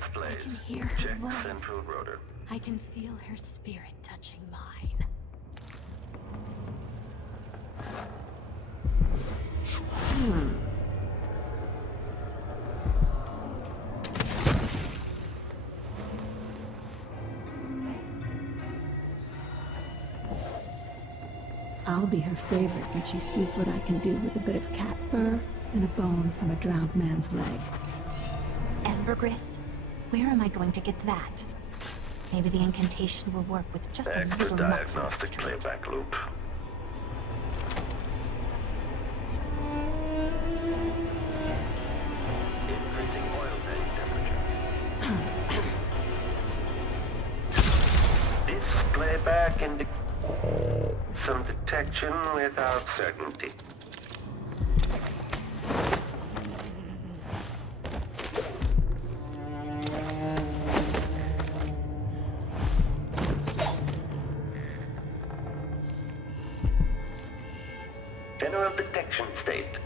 I can hear her voice. I can feel her spirit touching mine. I'll be her favorite when she sees what I can do with a bit of cat fur and a bone from a drowned man's leg. Ambergris? Where am I going to get that? Maybe the incantation will work with just a little muck from the street. Playback loop. Increasing oil tank temperature. Display back in some detection without certainty. General detection state.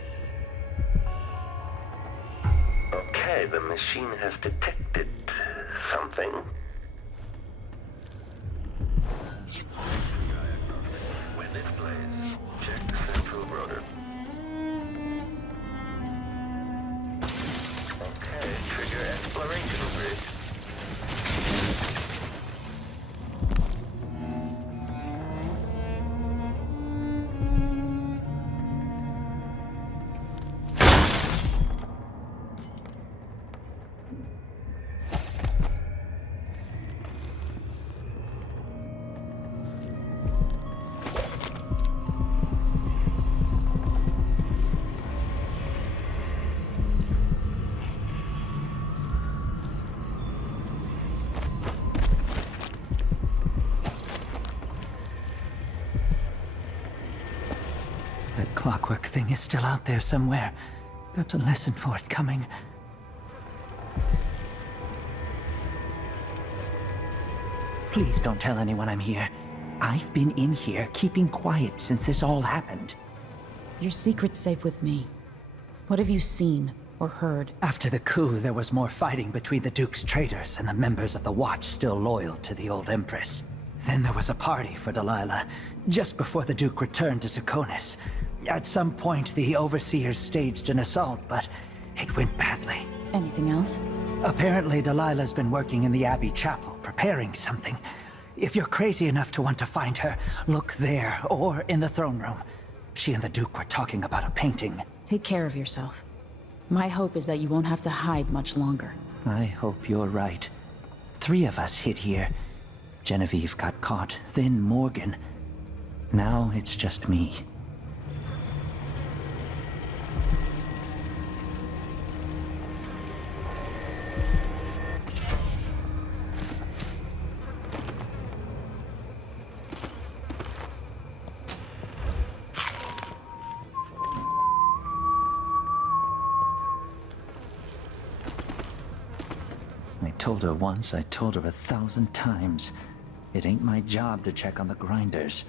Okay, the machine has detected something. When it plays, check the central rotor. Okay, trigger exploration bridge. That clockwork thing is still out there somewhere. Got to listen for it coming. Please don't tell anyone I'm here. I've been in here keeping quiet since this all happened. Your secret's safe with me. What have you seen or heard? After the coup, there was more fighting between the Duke's traitors and the members of the Watch still loyal to the old Empress. Then there was a party for Delilah, just before the Duke returned to Zakonis. At some point, the Overseers staged an assault, but it went badly. Anything else? Apparently, Delilah's been working in the Abbey Chapel, preparing something. If you're crazy enough to want to find her, look there, or in the throne room. She and the Duke were talking about a painting. Take care of yourself. My hope is that you won't have to hide much longer. I hope you're right. 3 of us hid here. Genevieve got caught, then Morgan. Now it's just me. I told her once, I told her 1,000 times. It ain't my job to check on the grinders.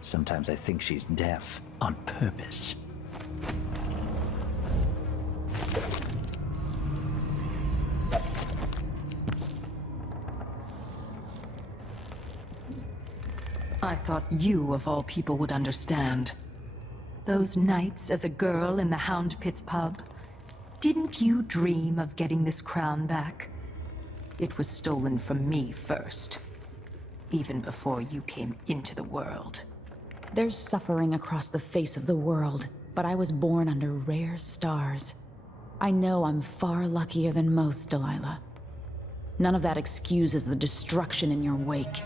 Sometimes I think she's deaf, on purpose. I thought you, of all people, would understand. Those nights as a girl in the Hound Pit's pub. Didn't you dream of getting this crown back? It was stolen from me first. Even before you came into the world. There's suffering across the face of the world, but I was born under rare stars. I know I'm far luckier than most, Delilah. None of that excuses the destruction in your wake.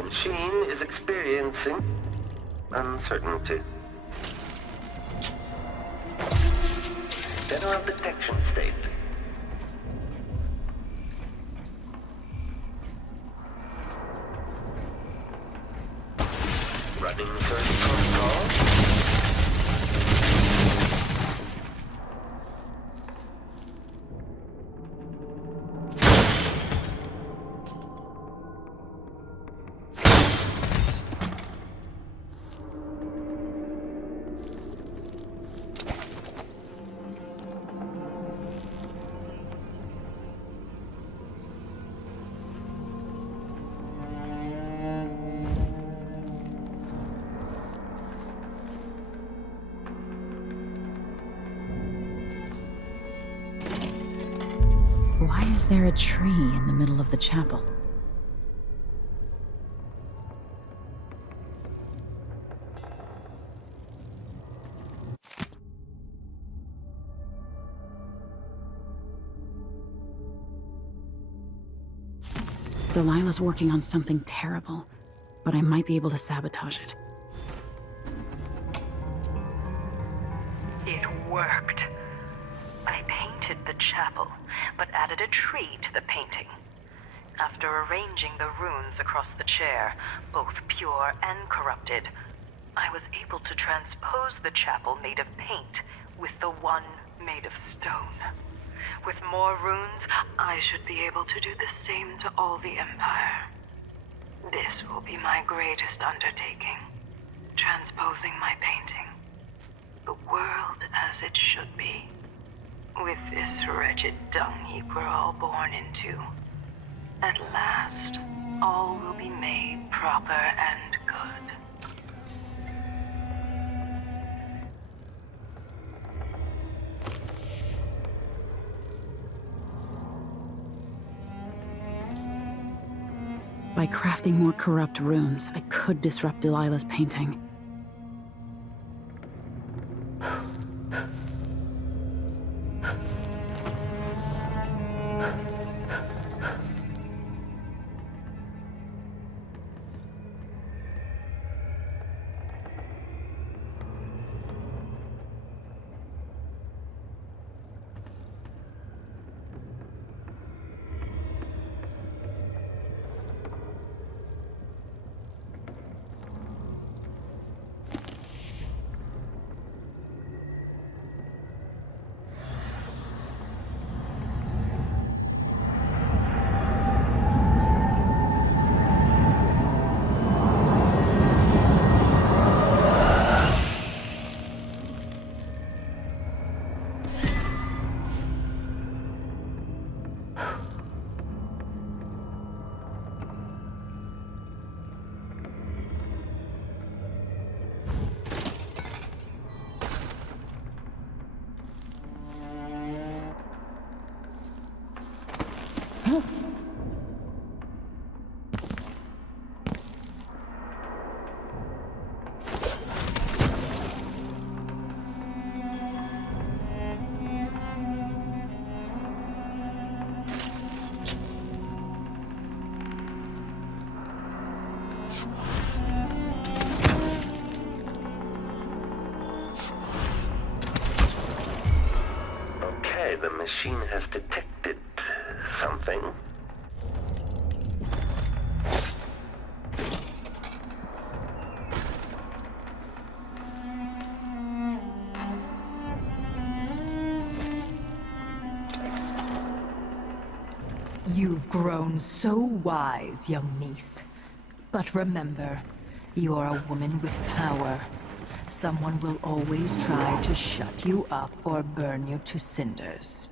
The machine is experiencing uncertainty. General detection state. Running search protocol. Why is there a tree in the middle of the chapel? Delilah's working on something terrible, but I might be able to sabotage it. It worked. I painted the chapel, but added a tree to the painting. After arranging the runes across the chair, both pure and corrupted, I was able to transpose the chapel made of paint with the one made of stone. With more runes, I should be able to do the same to all the Empire. This will be my greatest undertaking, transposing my painting. The world as it should be. With this wretched dung heap we're all born into. At last, all will be made proper and good. By crafting more corrupt runes, I could disrupt Delilah's painting. Okay, the machine has detected something. You've grown so wise, young niece. But remember, you're a woman with power. Someone will always try to shut you up or burn you to cinders.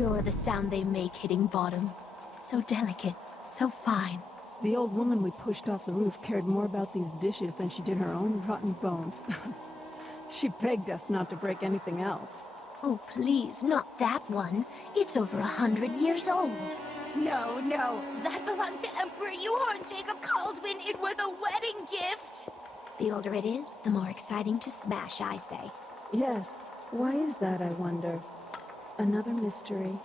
pure the sound they make hitting bottom. So delicate, so fine. The old woman we pushed off the roof cared more about these dishes than she did her own rotten bones. She begged us not to break anything else. Oh, please, not that one. It's over 100 years old. No, no, that belonged to Emperor Yuhorn Jacob Caldwin. It was a wedding gift. The older it is, the more exciting to smash, I say. Yes. Why is that, I wonder? Another mystery.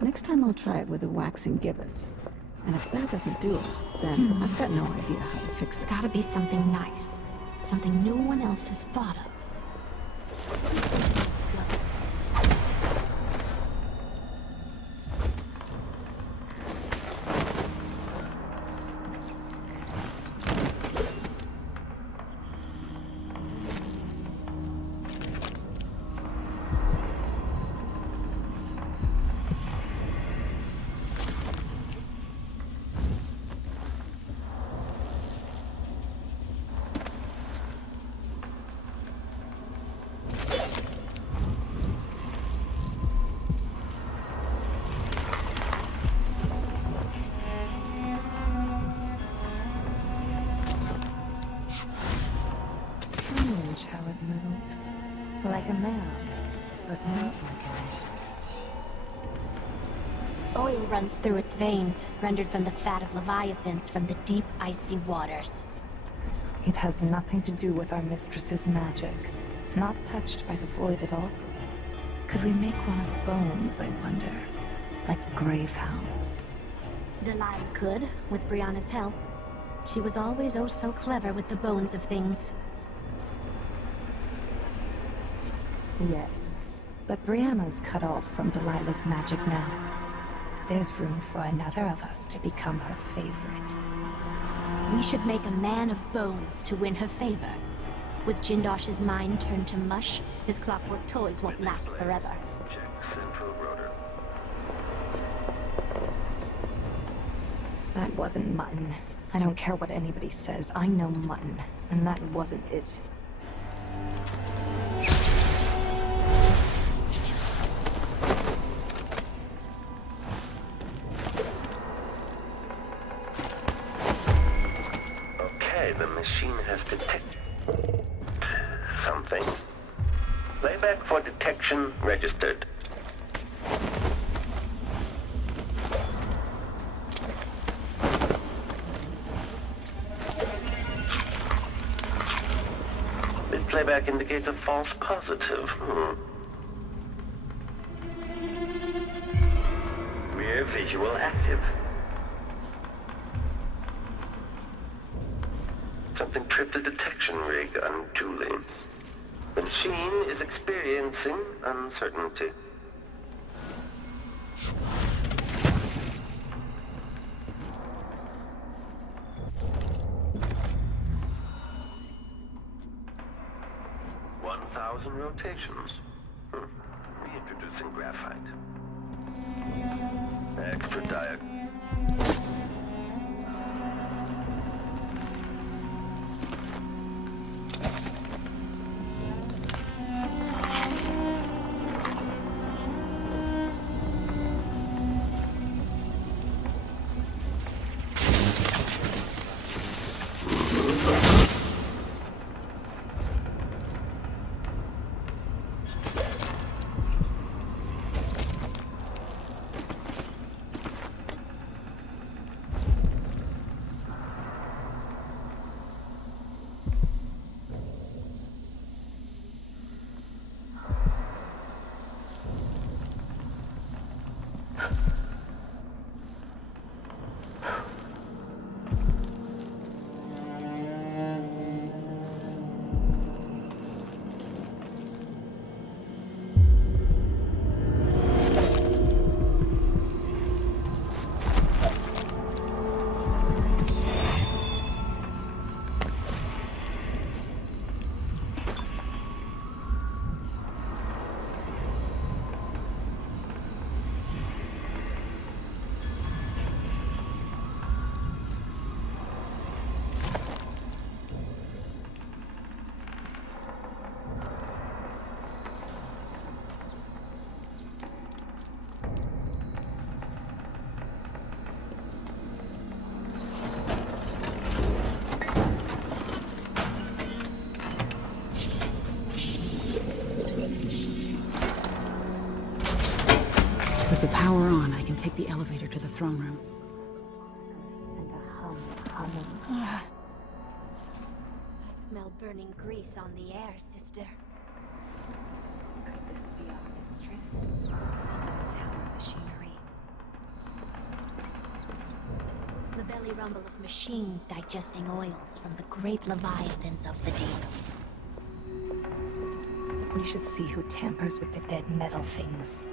Next time I'll try it with a waxing gibbous. And if that doesn't do it, then I've got no idea how to fix It's it. gotta be something nice. Something no one else has thought of. Strange how it moves. Like a man, but not like a man. Oil runs through its veins, rendered from the fat of leviathans from the deep, icy waters. It has nothing to do with our mistress's magic. Not touched by the void at all. Could we make one of bones, I wonder? Like the grave hounds. Delilah could, with Brianna's help. She was always oh so clever with the bones of things. Yes, but Brianna's cut off from Delilah's magic now. There's room for another of us to become her favorite. We should make a man of bones to win her favor. With Jindosh's mind turned to mush, his clockwork toys won't last forever. Check central rotor. That wasn't mutton. I don't care what anybody says. I know mutton, and that wasn't it. Okay, the machine has detected something. Playback for detection registered. This playback indicates a false positive. Rear visual active. Something tripped the detection rig unduly. The machine is experiencing uncertainty. Rotations. Reintroducing graphite. Extra diag. the elevator to the throne room. And a hum of I smell burning grease on the air, sister. Could this be our mistress? Tower machinery. The belly rumble of machines digesting oils from the great leviathans of the deep. We should see who tampers with the dead metal things.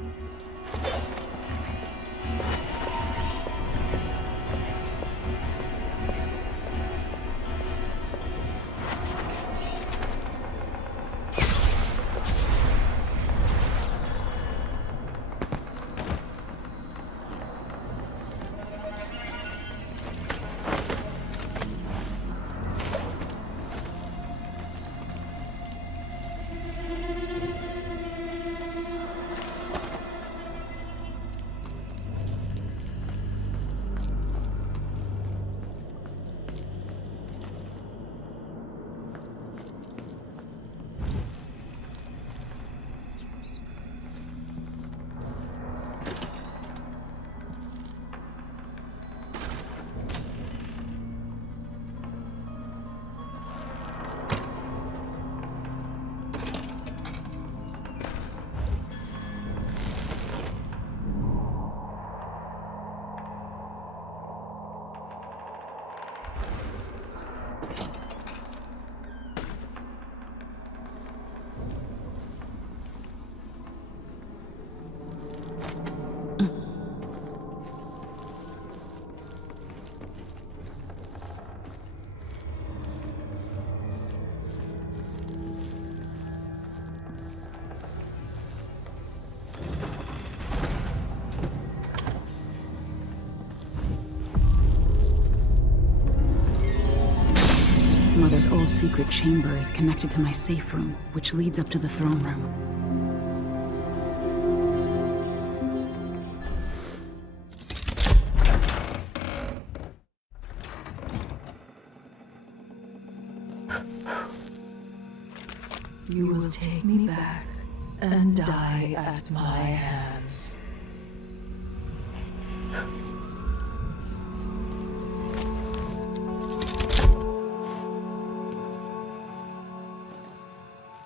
Mother's old secret chamber is connected to my safe room, which leads up to the throne room. You will take me back and die at my hands.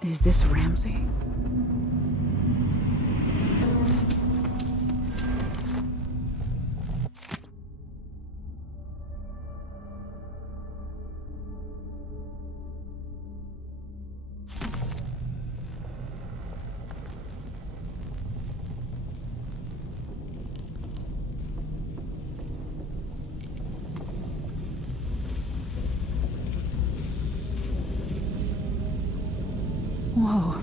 Is this Ramsey? Whoa.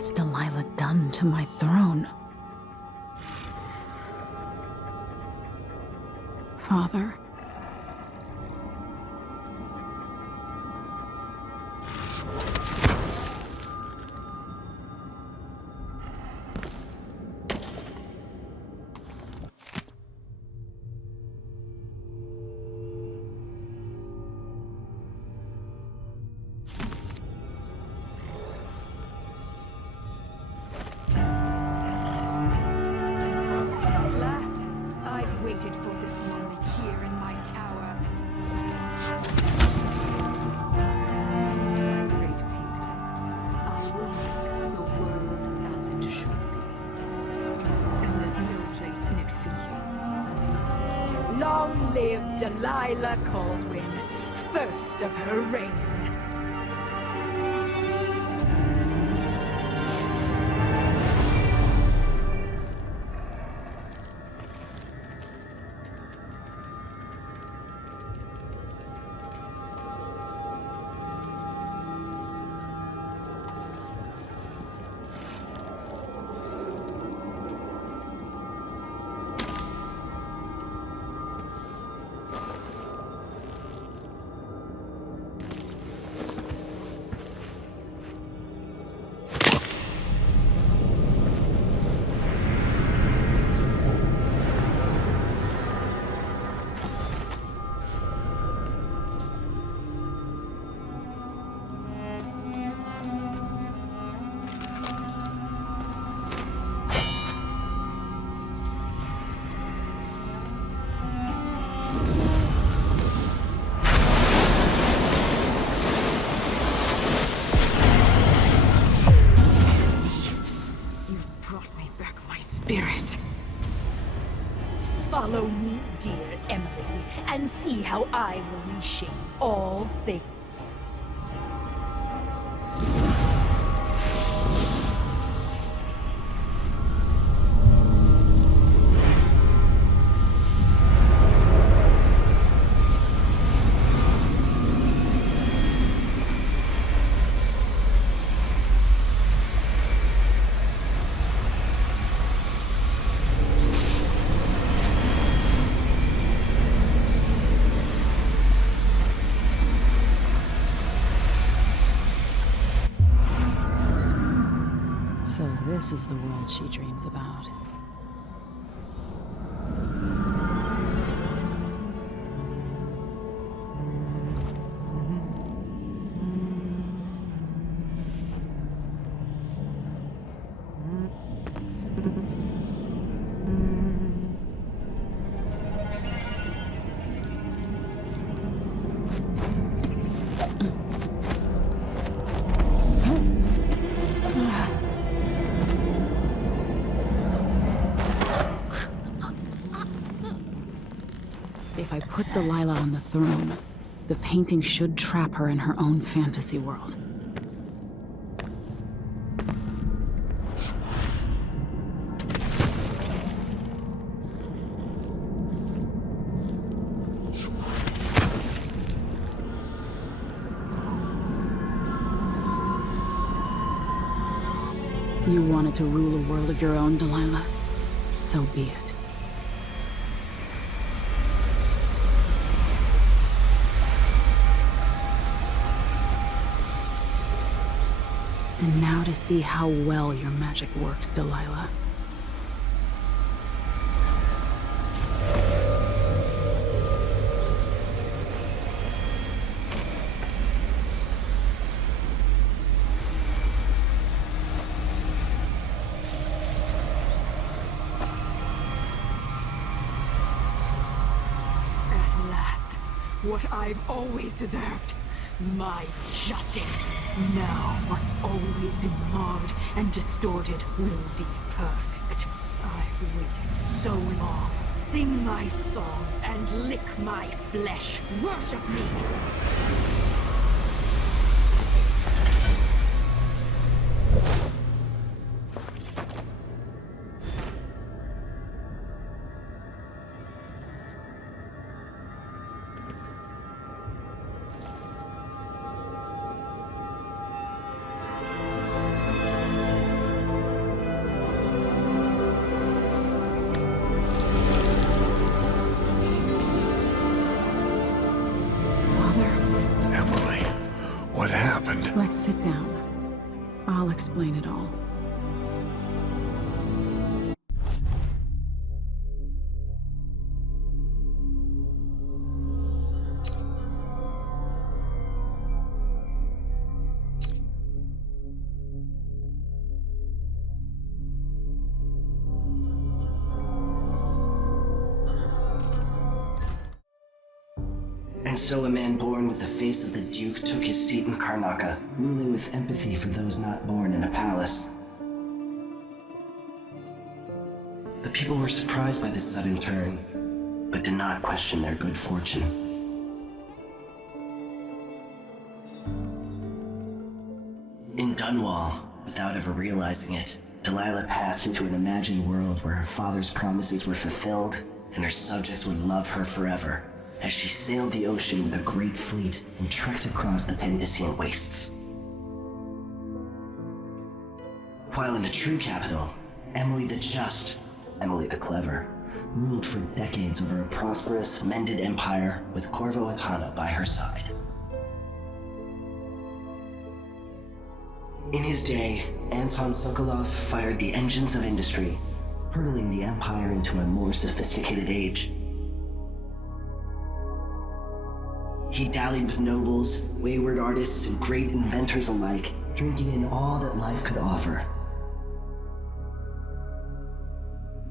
has Delilah done to my throne? Father. Waited for this moment here in my tower. My great painter, I will make the world as it should be. And there's no place in it for you. Long live Delilah Caldwin, first of her reign. Follow me, dear Emily, and see how I will reshape all things. So this is the world she dreams about. If I put Delilah on the throne, the painting should trap her in her own fantasy world. You wanted to rule a world of your own, Delilah? So be it. And now to see how well your magic works, Delilah. At last, what I've always deserved. My justice. Now what's always been marred and distorted will be perfect. I've waited so long. Sing my songs and lick my flesh. Worship me! Let's sit down. I'll explain it all. And so a man born with the face of the Duke took his seat in Karnaca, ruling with empathy for those not born in a palace. The people were surprised by this sudden turn, but did not question their good fortune. In Dunwall, without ever realizing it, Delilah passed into an imagined world where her father's promises were fulfilled and her subjects would love her forever, as she sailed the ocean with a great fleet and trekked across the Pendician wastes. While in the true capital, Emily the Just, Emily the Clever, ruled for decades over a prosperous, mended empire with Corvo Attana by her side. In his day, Anton Sokolov fired the engines of industry, hurtling the empire into a more sophisticated age. He dallied with nobles, wayward artists, and great inventors alike, drinking in all that life could offer.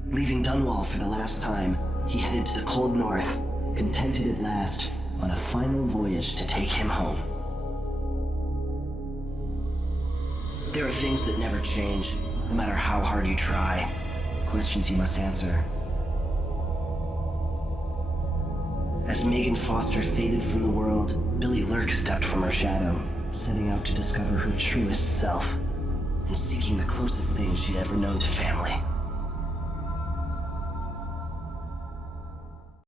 Leaving Dunwall for the last time, he headed to the cold north, contented at last, on a final voyage to take him home. There are things that never change, no matter how hard you try. Questions you must answer. As Megan Foster faded from the world, Billy Lurk stepped from her shadow, setting out to discover her truest self, and seeking the closest thing she'd ever known to family.